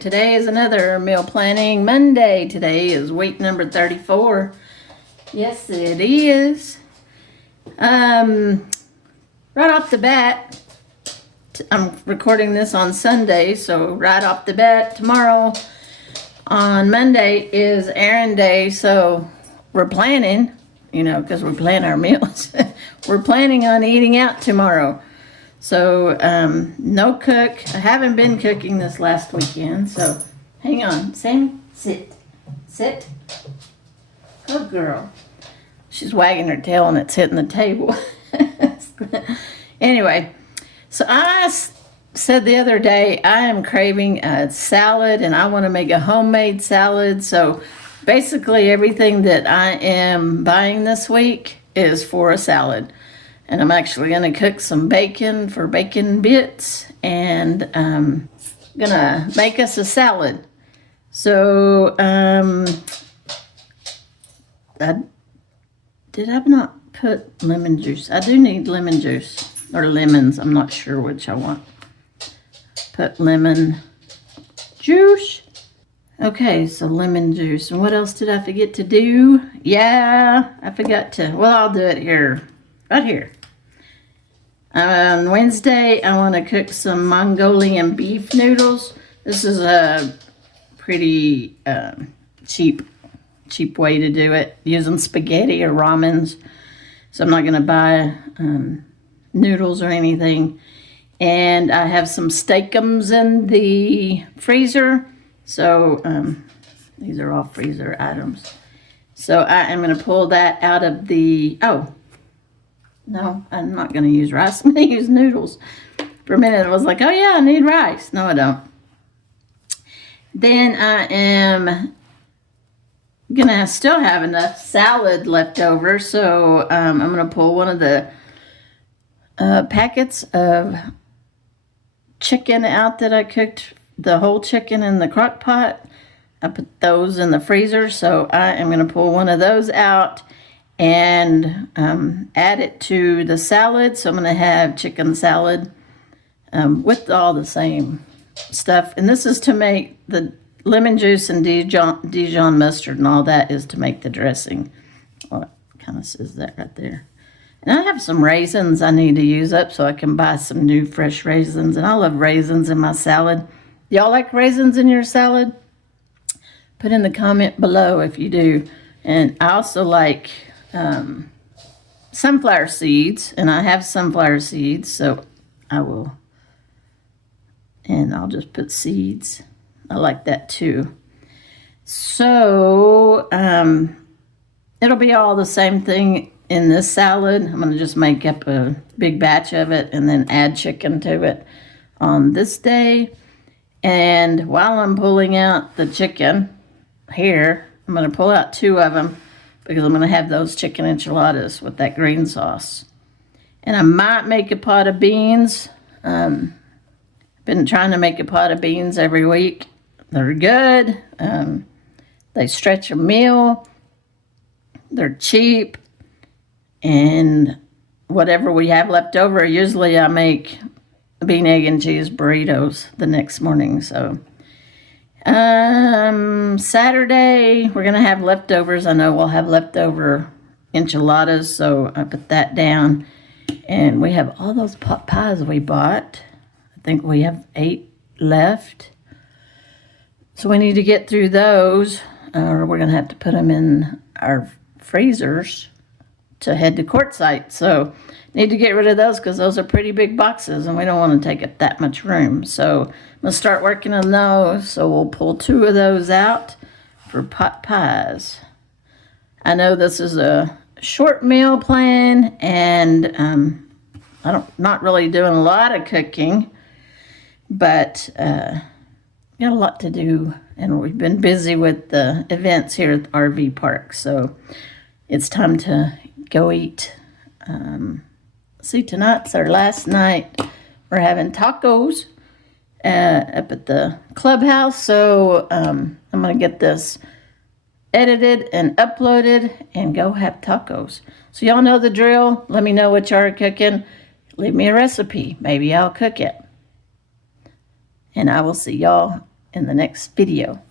Today is another meal planning Monday. Today is week number 34. Yes, it is. Right off the bat, I'm recording this on Sunday, so right off the bat, tomorrow on Monday is errand day, so we're planning, because we plan our meals. We're planning on eating out tomorrow. So, no cook. I haven't been cooking this last weekend, so hang on. Sammy, sit. Sit. Good girl. She's wagging her tail and it's hitting the table. Anyway, so I said the other day I am craving a salad and I want to make a homemade salad. So basically everything that I am buying this week is for a salad. And I'm actually going to cook some bacon for bacon bits and going to make us a salad. So, did I not put lemon juice? I do need lemon juice, or lemons. I'm not sure which I want. Put lemon juice. Okay, so lemon juice. And what else did I forget to do? Yeah, I forgot to. Well, I'll do it here. Right here. On Wednesday, I want to cook some Mongolian beef noodles. This is a pretty cheap way to do it, using spaghetti or ramens. So I'm not going to buy noodles or anything. And I have some steakums in the freezer. So these are all freezer items. So I am going to pull that out of the... No, I'm not going to use rice. I'm going to use noodles. For a minute, I was like, oh, yeah, I need rice. No, I don't. Then I am going to still have enough salad left over. So I'm going to pull one of the packets of chicken out that I cooked, the whole chicken in the crock pot. I put those in the freezer. So I am going to pull one of those out and add it to the salad. So I'm going to have chicken salad with all the same stuff. And this is to make the lemon juice and Dijon mustard and all that is to make the dressing. Well, it kind of says that right there. And I have some raisins I need to use up so I can buy some new fresh raisins. And I love raisins in my salad. Y'all like raisins in your salad? Put in the comment below if you do. And I also like... sunflower seeds, and I have sunflower seeds, so I'll just put seeds. I like that too. So it'll be all the same thing in this salad. I'm going to just make up a big batch of it and then add chicken to it on this day. And while I'm pulling out the chicken here, I'm going to pull out 2 of them because I'm going to have those chicken enchiladas with that green sauce. And I might make a pot of beans. Been trying to make a pot of beans every week. They're good. They stretch a meal. They're cheap. And whatever we have left over, usually I make bean, egg, and cheese burritos the next morning. So Saturday, we're going to have leftovers. I know we'll have leftover enchiladas, so I put that down. And we have all those pot pies we bought. I think we have 8 left. So we need to get through those, or we're going to have to put them in our freezers to head to quartzite. So need to get rid of those because those are pretty big boxes and we don't want to take up that much room. So I'm going to start working on those. So we'll pull 2 of those out for pot pies. I know this is a short meal plan and not really doing a lot of cooking, but got a lot to do and we've been busy with the events here at the RV park. So it's time to go eat. See, tonight's our last night. We're having tacos up at the clubhouse. So I'm going to get this edited and uploaded and go have tacos. So y'all know the drill. Let me know what y'all are cooking. Leave me a recipe. Maybe I'll cook it. And I will see y'all in the next video.